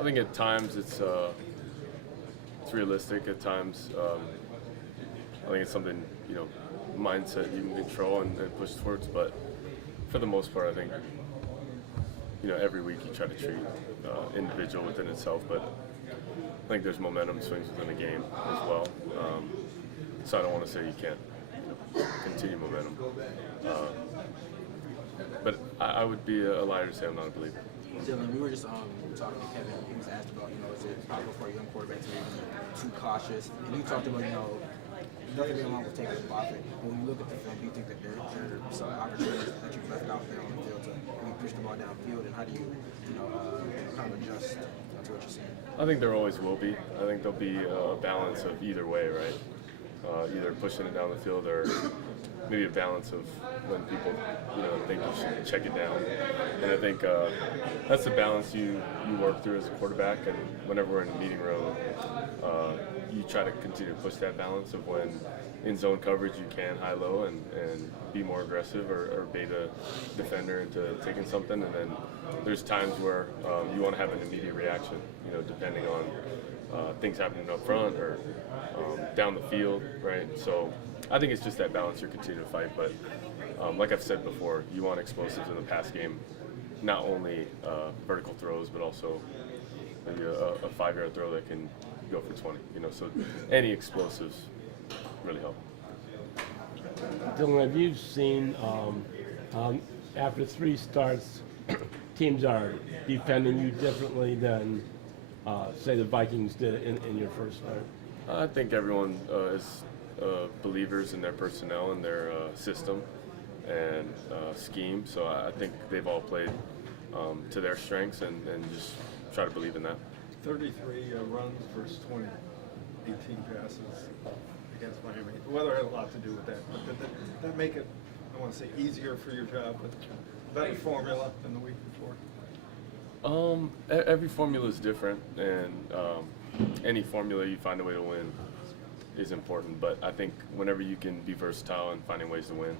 I think at times it's realistic. At times, I think it's something mindset you can control and push towards. But for the most part, I think every week you try to treat individual within itself. But I think there's momentum swings within the game as well. So I don't want to say you can't continue momentum. But I would be a liar to say I'm not a believer. Dillon, we were just talking to Kevin. He was asked about, is it possible for a young quarterback to be too cautious? And you talked about, nothing being wrong with taking the pocket. When you look at the film, do you think that there are some opportunities that you've left out there on the field to maybe push the ball downfield? And how do you, kind of adjust to what you're seeing? I think there always will be. I think there'll be a balance of either way, right? Either pushing it down the field or maybe a balance of when people, think you should check it down. And I think that's the balance you work through as a quarterback. And whenever we're in a meeting room, you try to continue to push that balance of when in zone coverage you can high-low and be more aggressive or bait a defender into taking something. And then there's times where you want to have an immediate reaction, depending on things happening up front or down the field, right? So I think it's just that balance you're continuing to fight. But like I've said before, you want explosives in the pass game, not only vertical throws, but also maybe a 5-yard throw that can go for 20. So any explosives really help. Dillon, have you seen after 3 starts, teams are defending you differently than say the Vikings did in your first start? I think everyone is believers in their personnel and their system and scheme. So I think they've all played to their strengths and just try to believe in that. 33 runs versus 18 passes against Miami. The weather had a lot to do with that. But did that make it, I want to say, easier for your job, but better formula than the week before? Every formula is different, and any formula you find a way to win is important. But I think whenever you can be versatile and finding ways to win,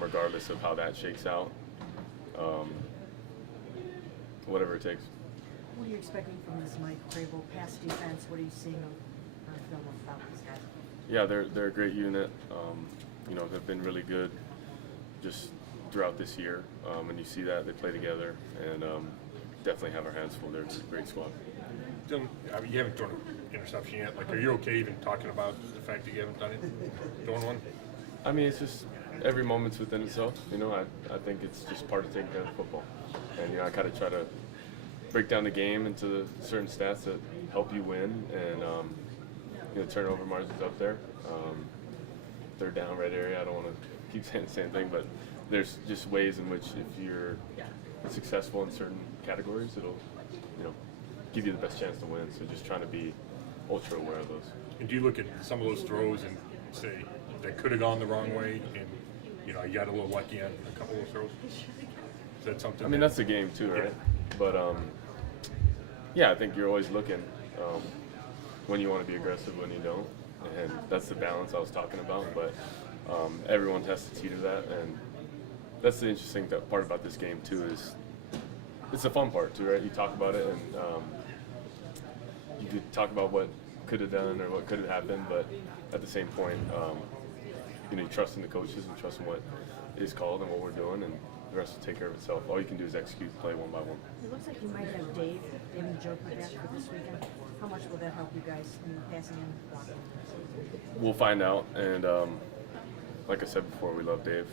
regardless of how that shakes out, whatever it takes. What are you expecting from this Mike Crable pass defense? What are you seeing on film about these guys? Yeah, they're a great unit. They've been really good just throughout this year. And you see that they play together, and definitely have our hands full. They're a great squad. Dylan, you haven't thrown an interception yet. Are you okay even talking about the fact that you haven't done it? Throwing one? I mean, it's just every moment's within itself. I think it's just part of taking care of football. And, I kind of try to break down the game into certain stats that help you win. And, turnover margin's up there. Third down, red area. I don't want to keep saying the same thing, but there's just ways in which if you're successful in certain categories, it'll, give you the best chance to win. So just trying to be ultra aware of those. And do you look at some of those throws and say that could have gone the wrong way, and you got a little lucky on a couple of those throws? Is that something? I mean, that's the game too, right? Yeah. But I think you're always looking when you want to be aggressive, when you don't, and that's the balance I was talking about. But everyone has to teeter that, and that's the interesting part about this game too. Is it's the fun part too, right? You talk about it, and you could talk about what could have done or what could have happened, but at the same point, you trust in the coaches and trust in what is called and what we're doing, and the rest will take care of itself. All you can do is execute, play one by one. It looks like you might have Dave and Joker back for this weekend. How much will that help you guys in passing and blocking? We'll find out, and like I said before, we love Dave.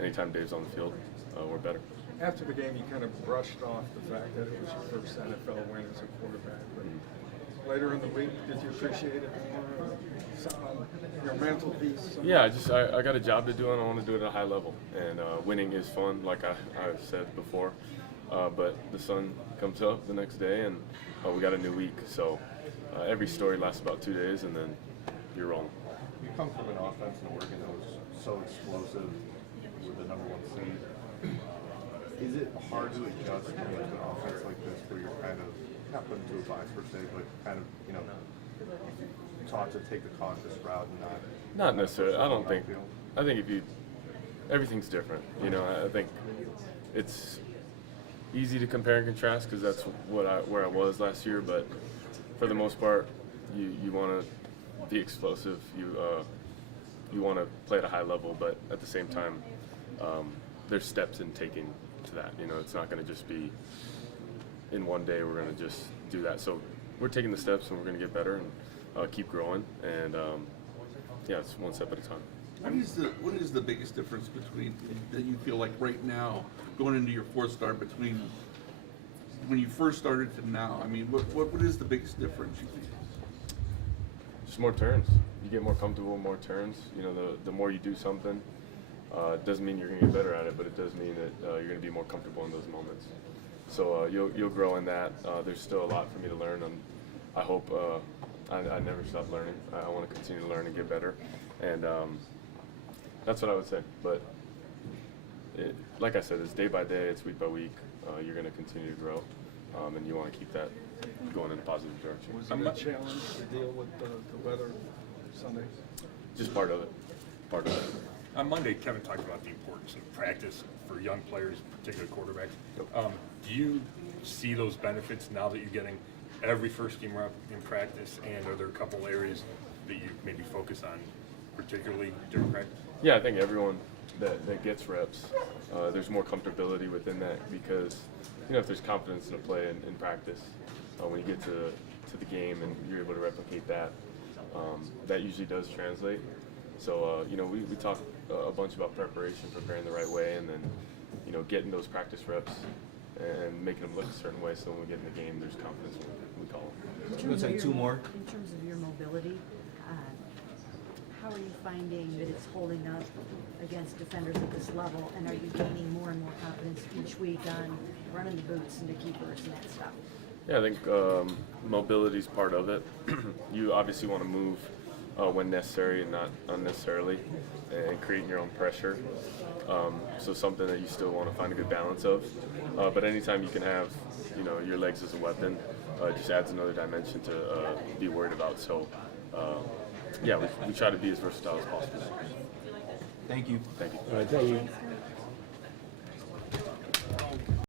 Anytime Dave's on the field, we're better. After the game, you kind of brushed off the fact that it was your first NFL win as a quarterback. But later in the week, did you appreciate it more? Something on your mantelpiece? Yeah, I got a job to do, and I want to do it at a high level. And winning is fun, like I've said before. But the sun comes up the next day, and we got a new week. So every story lasts about 2 days, and then you're rolling. You come from an offense in Oregon that was so explosive with the number 1 seed. Is it hard to adjust to an offense like this where you're kind of, not put into a box per se, but kind of, taught to take the cautious route and not necessarily. I think everything's different. I think it's easy to compare and contrast because that's where I was last year. But for the most part, you want to be explosive. You want to play at a high level, but at the same time, there's steps in taking to that. You know, it's not going to just be in one day we're going to just do that. So we're taking the steps and we're going to get better and keep growing. And yeah, it's one step at a time. What is the biggest difference between that you feel like right now going into your fourth start between when you first started to now? I mean, what is the biggest difference you think? Just more turns. You get more comfortable, more turns. You know, the more you do something, it doesn't mean you're going to get better at it, but it does mean that you're going to be more comfortable in those moments. So you'll grow in that. There's still a lot for me to learn, and I hope I never stop learning. I want to continue to learn and get better, and that's what I would say. But like I said, it's day by day, it's week by week. You're going to continue to grow, and you want to keep that going in a positive direction. Was it a challenge to deal with the weather Sunday? Just part of it. Part of it. On Monday, Kevin talked about the importance of practice for young players, particularly quarterbacks. Do you see those benefits now that you're getting every first team rep in practice, and are there a couple areas that you maybe focus on particularly during practice? Yeah, I think everyone that gets reps, there's more comfortability within that because, you know, if there's confidence in a play in practice, when you get to the game and you're able to replicate that, that usually does translate. So, you know, we talk a bunch about preparation, preparing the right way, and then, you know, getting those practice reps and making them look a certain way so when we get in the game, there's confidence, we call it. We'll take two more. In terms of your mobility, how are you finding that it's holding up against defenders at this level, and are you gaining more and more confidence each week on running the boots into keepers and that stuff? Yeah, I think mobility is part of it. You obviously want to move when necessary and not unnecessarily, and creating your own pressure. So something that you still want to find a good balance of. But anytime you can have, you know, your legs as a weapon, it just adds another dimension to be worried about. So yeah, we try to be as versatile as possible. Thank you. Thank you. All right, thank you.